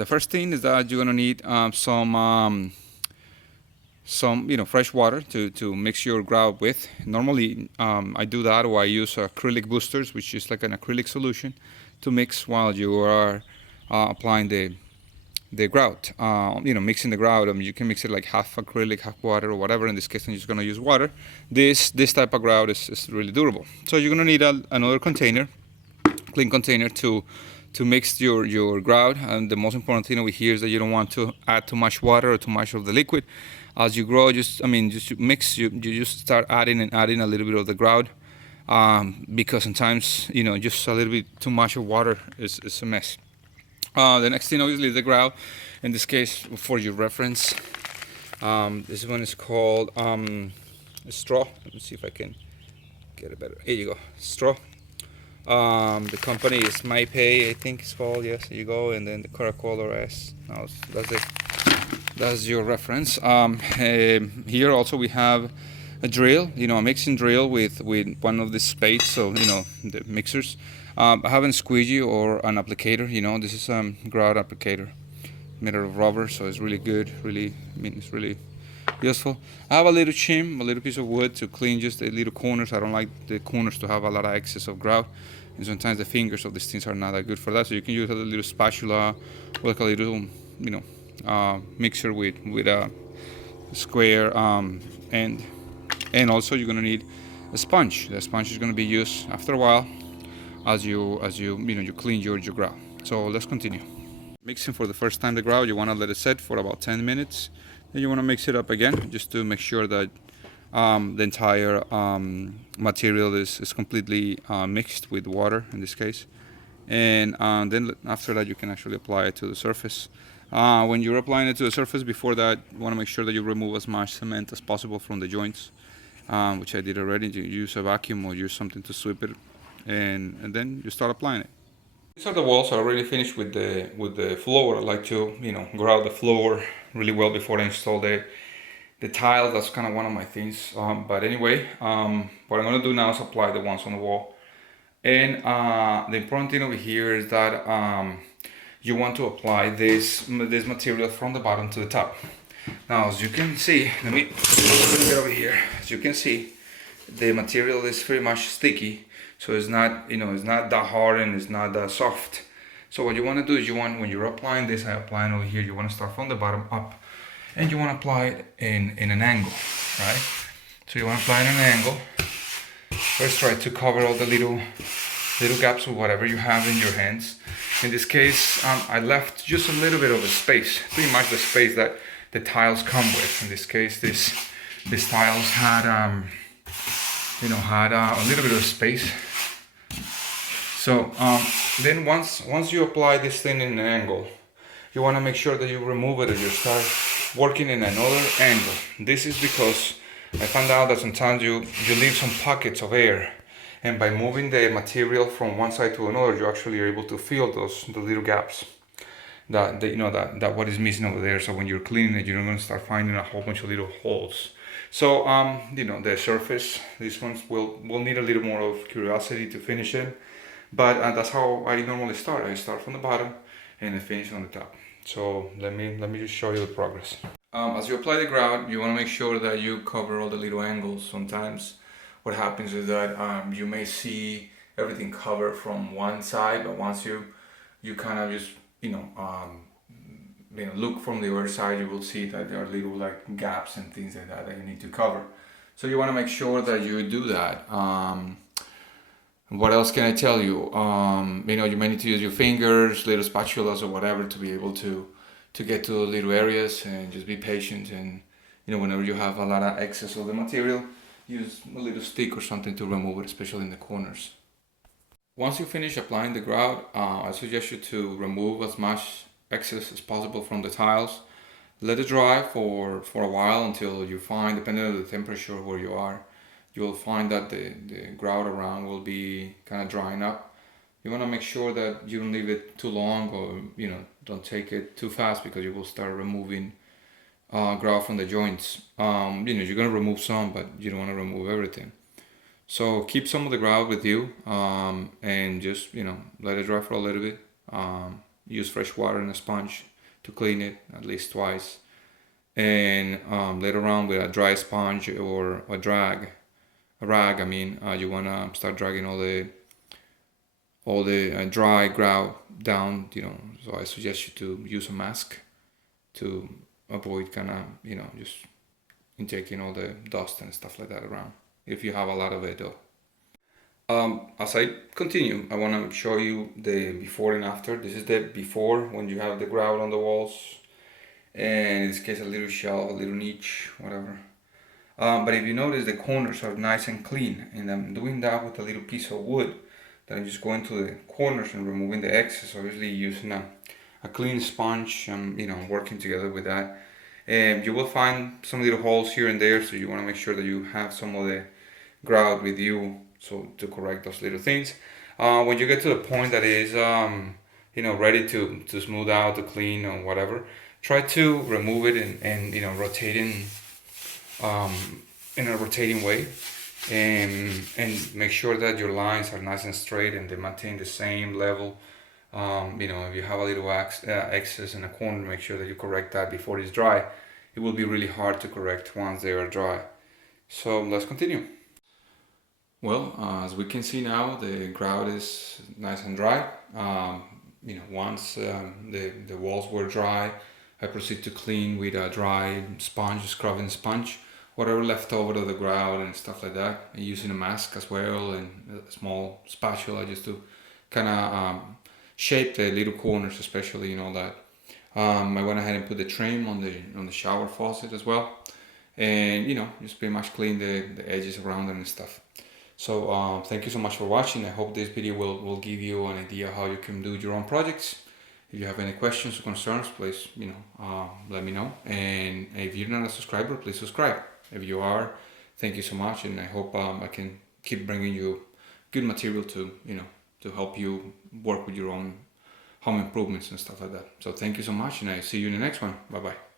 The first thing is that you're gonna need some fresh water to mix your grout with. Normally I do that, or I use acrylic boosters, which is like an acrylic solution to mix while you are applying the grout. Mixing the grout. You can mix it like half acrylic, half water, or whatever. In this case, I'm just gonna use water. This type of grout is really durable. So you're gonna need another container, clean container to mix your grout. And the most important thing over here is that you don't want to add too much water or too much of the liquid. As you grow, just mix. You just start adding a little bit of the grout, because sometimes just a little bit too much of water is a mess. The next thing obviously is the grout. In this case, for your reference, this one is called straw. Let me see if I can get it better. Here you go, straw. The company is My Pay, I think it's called. Yes, here you go. And then the color S. No, that's it. That's your reference. Here also we have a drill, a mixing drill with one of the spades, so the mixers. I have a squeegee or an applicator. This is a grout applicator made out of rubber, so it's really good. It's really useful. I have a little shim, a little piece of wood to clean just the little corners. I don't like the corners to have a lot of excess of grout, and sometimes the fingers of these things are not that good for that. So you can use a little spatula, like a little, mixer with a square end. And also you're gonna need a sponge. The sponge is gonna be used after a while as you clean your grout. So let's continue. Mixing for the first time the grout, you wanna let it set for about 10 minutes. Then you wanna mix it up again just to make sure that the entire material is completely mixed with water in this case. And then after that you can actually apply it to the surface. When you're applying it to the surface, before that you want to make sure that you remove as much cement as possible from the joints, which I did already. You use a vacuum or use something to sweep it, and then you start applying it. These are the walls. I already finished with the floor. I like to grout the floor really well before I install the tile. That's kind of one of my things. But anyway, what I'm going to do now is apply the ones on the wall. And the important thing over here is that you want to apply this material from the bottom to the top. Now, as you can see, let me get over here. As you can see, the material is pretty much sticky, so it's not it's not that hard and it's not that soft. So what you want to do is when you're applying this, I apply it over here. You want to start from the bottom up, and you want to apply it in an angle, right? So you want to apply it in an angle. First, try to cover all the little gaps or whatever you have in your hands. In this case, I left just a little bit of a space, pretty much the space that the tiles come with. In this case, these tiles had a little bit of space. So then once you apply this thing in an angle, you want to make sure that you remove it and you start working in another angle. This is because I found out that sometimes you leave some pockets of air. And by moving the material from one side to another, you actually are able to fill the little gaps that what is missing over there. So when you're cleaning it, you're not going to start finding a whole bunch of little holes. So the surface, these ones will need a little more of curiosity to finish it, but that's how I normally start. I start from the bottom and I finish on the top. So let me just show you the progress. As you apply the grout, you want to make sure that you cover all the little angles. Sometimes what happens is that you may see everything covered from one side, but once you kind of just look from the other side, you will see that there are little like gaps and things like that you need to cover. So you want to make sure that you do that. What else can I tell you? You may need to use your fingers, little spatulas or whatever to be able to get to the little areas, and just be patient. And whenever you have a lot of excess of the material, use a little stick or something to remove it, especially in the corners. Once you finish applying the grout, I suggest you to remove as much excess as possible from the tiles. Let it dry for a while until you find, depending on the temperature where you are, you'll find that the grout around will be kind of drying up. You want to make sure that you don't leave it too long, or don't take it too fast, because you will start removing grout from the joints. You're going to remove some, but you don't want to remove everything. So keep some of the grout with you, and just let it dry for a little bit. Use fresh water and a sponge to clean it at least twice. And later on with a dry sponge or a rag, I mean, you wanna start dragging all the dry grout down, So I suggest you to use a mask to avoid kind of, just intaking all the dust and stuff like that around. If you have a lot of it, though. As I continue, I want to show you the before and after. This is the before when you have the grout on the walls, and in this case a little shelf, a little niche, whatever. But if you notice, the corners are nice and clean, and I'm doing that with a little piece of wood that I'm just going to the corners and removing the excess, obviously using a clean sponge, working together with that. And you will find some little holes here and there, so you want to make sure that you have some of the grout with you, so to correct those little things. When you get to the point that is, ready to smooth out, to clean or whatever, try to remove it and rotating in a rotating way, and make sure that your lines are nice and straight and they maintain the same level. If you have a little excess in a corner, make sure that you correct that before it's dry. It will be really hard to correct once they are dry. So let's continue. Well, as we can see now, the grout is nice and dry. Once the walls were dry, I proceed to clean with a dry sponge, scrubbing sponge, whatever left over of the grout and stuff like that. I'm using a mask as well and a small spatula just to kind of shape the little corners, especially that. I went ahead and put the trim on the shower faucet as well, and just pretty much clean the edges around them and stuff. So thank you so much for watching. I hope this video will give you an idea how you can do your own projects. If you have any questions or concerns, please let me know. And if you're not a subscriber, please subscribe. If you are, thank you so much, and I hope I can keep bringing you good material to help you work with your own home improvements and stuff like that. So thank you so much, and I see you in the next one. Bye bye.